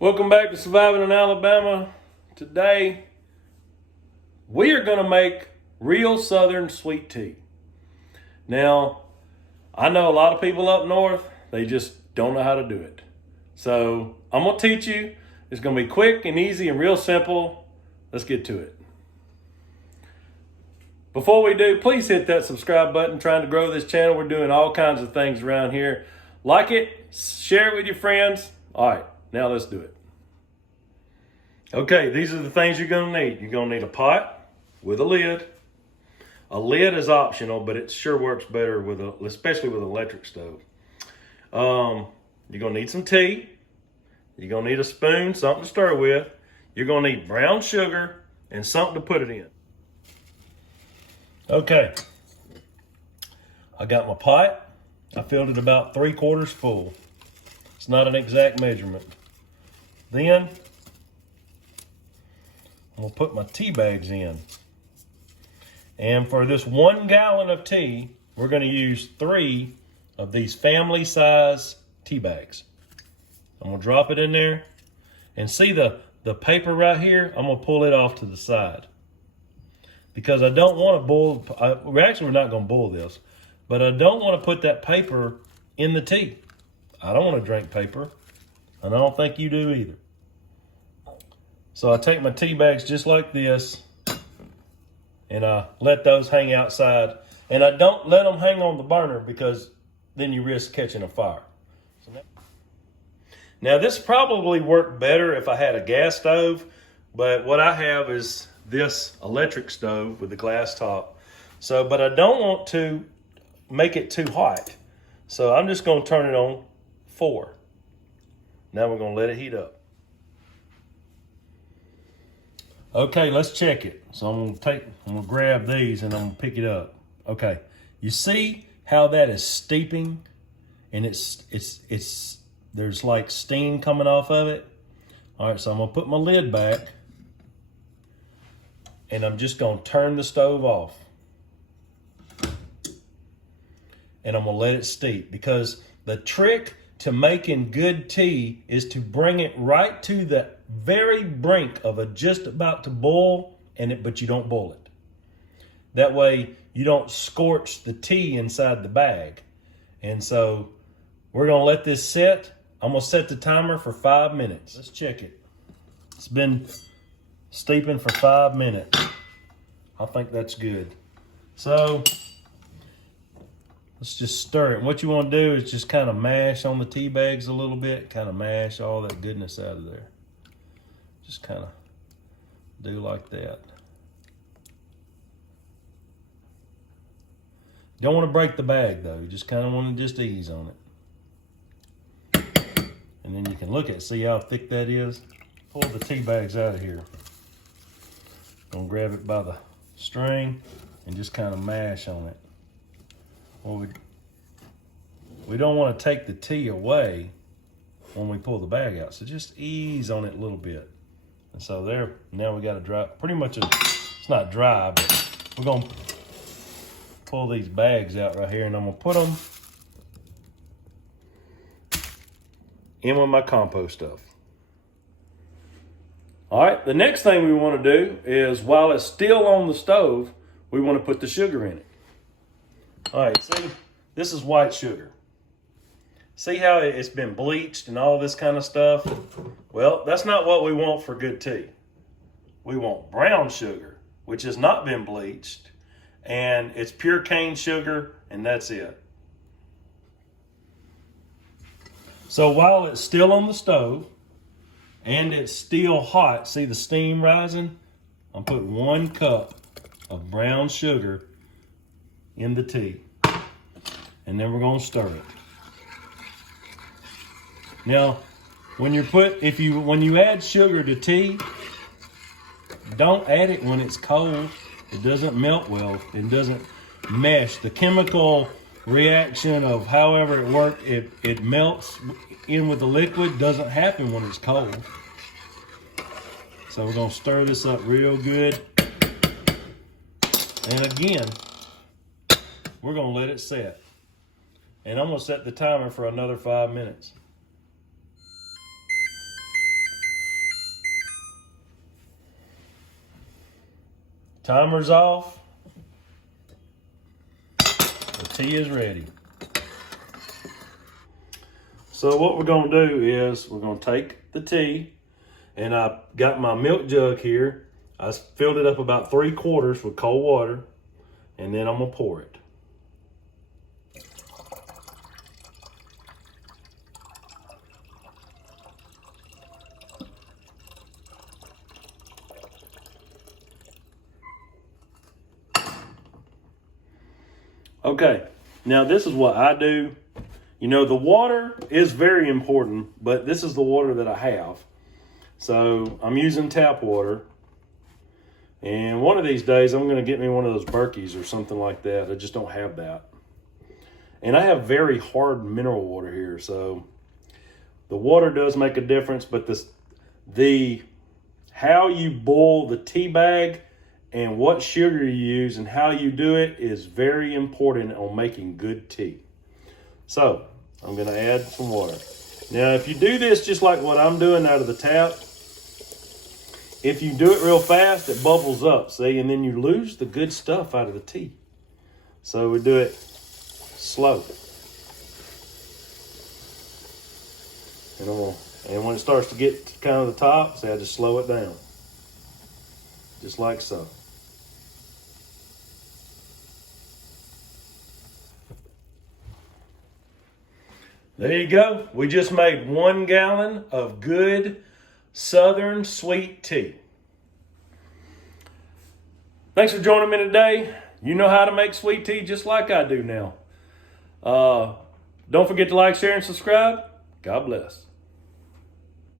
Welcome back to Surviving in Alabama. Today, we are going to make real Southern sweet tea. Now, I know a lot of people up north, they just don't know how to do it. So, I'm going to teach you. It's going to be quick and easy and real simple. Let's get to it. Before we do, please hit that subscribe button. Trying to grow this channel. We're doing all kinds of things around here. Like it, share it with your friends. All right, now let's do it. Okay, these are the things you're going to need. You're going to need a pot with a lid. A lid is optional, but it sure works better especially with an electric stove. You're going to need some tea. You're going to need a spoon, something to stir with. You're going to need brown sugar and something to put it in. Okay, I got my pot. I filled it about 3/4 full. It's not an exact measurement. Then I'm gonna put my tea bags in. And for this 1 gallon of tea, we're gonna use 3 of these family size tea bags. I'm gonna drop it in there and see the paper right here. I'm gonna pull it off to the side because I don't want to boil. We're not gonna boil this, but I don't want to put that paper in the tea. I don't want to drink paper, and I don't think you do either. So I take my tea bags just like this, and I let those hang outside. And I don't let them hang on the burner because then you risk catching a fire. Now this probably worked better if I had a gas stove, but what I have is this electric stove with a glass top. But I don't want to make it too hot. So I'm just gonna turn it on 4. Now we're gonna let it heat up. Okay, let's check it. So I'm gonna grab these and I'm gonna pick it up. Okay, you see how that is steeping, and there's like steam coming off of it. All right, so I'm gonna put my lid back, and I'm just gonna turn the stove off, and I'm gonna let it steep, because the trick to making good tea is to bring it right to the very brink of just about to boil, but you don't boil it. That way you don't scorch the tea inside the bag. And so we're gonna let this set. I'm gonna set the timer for 5 minutes. Let's check it. It's been steeping for 5 minutes. I think that's good. So let's just stir it. And what you want to do is just kind of mash on the tea bags a little bit, kind of mash all that goodness out of there. Just kind of do like that. Don't want to break the bag though. You just kind of want to just ease on it. And then you can look at, see how thick that is? Pull the tea bags out of here. Gonna grab it by the string and just kind of mash on it. Well, we don't want to take the tea away when we pull the bag out, so just ease on it a little bit. And so there, now we got a dry, pretty much it's not dry, but we're gonna pull these bags out right here, and I'm gonna put them in with my compost stuff. All right, the next thing we want to do is, while it's still on the stove, we want to put the sugar in it. All right, see, this is white sugar. See how it's been bleached and all this kind of stuff? Well, that's not what we want for good tea. We want brown sugar, which has not been bleached, and it's pure cane sugar, and that's it. So while it's still on the stove and it's still hot, see the steam rising? I'm putting 1 cup of brown sugar in the tea, and then we're going to stir it. Now, when you add sugar to tea, don't add it when it's cold. It doesn't melt well. It doesn't mesh. The chemical reaction of however it works, it melts in with the liquid, doesn't happen when it's cold. So we're going to stir this up real good. And again, we're going to let it set. And I'm going to set the timer for another 5 minutes. Timer's off. The tea is ready. So what we're going to do is we're going to take the tea, and I got my milk jug here. I filled it up about 3/4 with cold water, and then I'm going to pour it. Okay, now this is what I do. You know, the water is very important, but this is the water that I have. So I'm using tap water. And one of these days, I'm going to get me one of those Berkeys or something like that. I just don't have that. And I have very hard mineral water here. So the water does make a difference, but how you boil the tea bag and what sugar you use and how you do it is very important on making good tea. So I'm going to add some water. Now, if you do this just like what I'm doing out of the tap, if you do it real fast, it bubbles up, see, and then you lose the good stuff out of the tea. So we do it slow. And when it starts to get to kind of the top, see, I just slow it down. Just like so. There you go. We just made 1 gallon of good Southern sweet tea. Thanks for joining me today. You know how to make sweet tea just like I do now. Don't forget to like, share, and subscribe. God bless.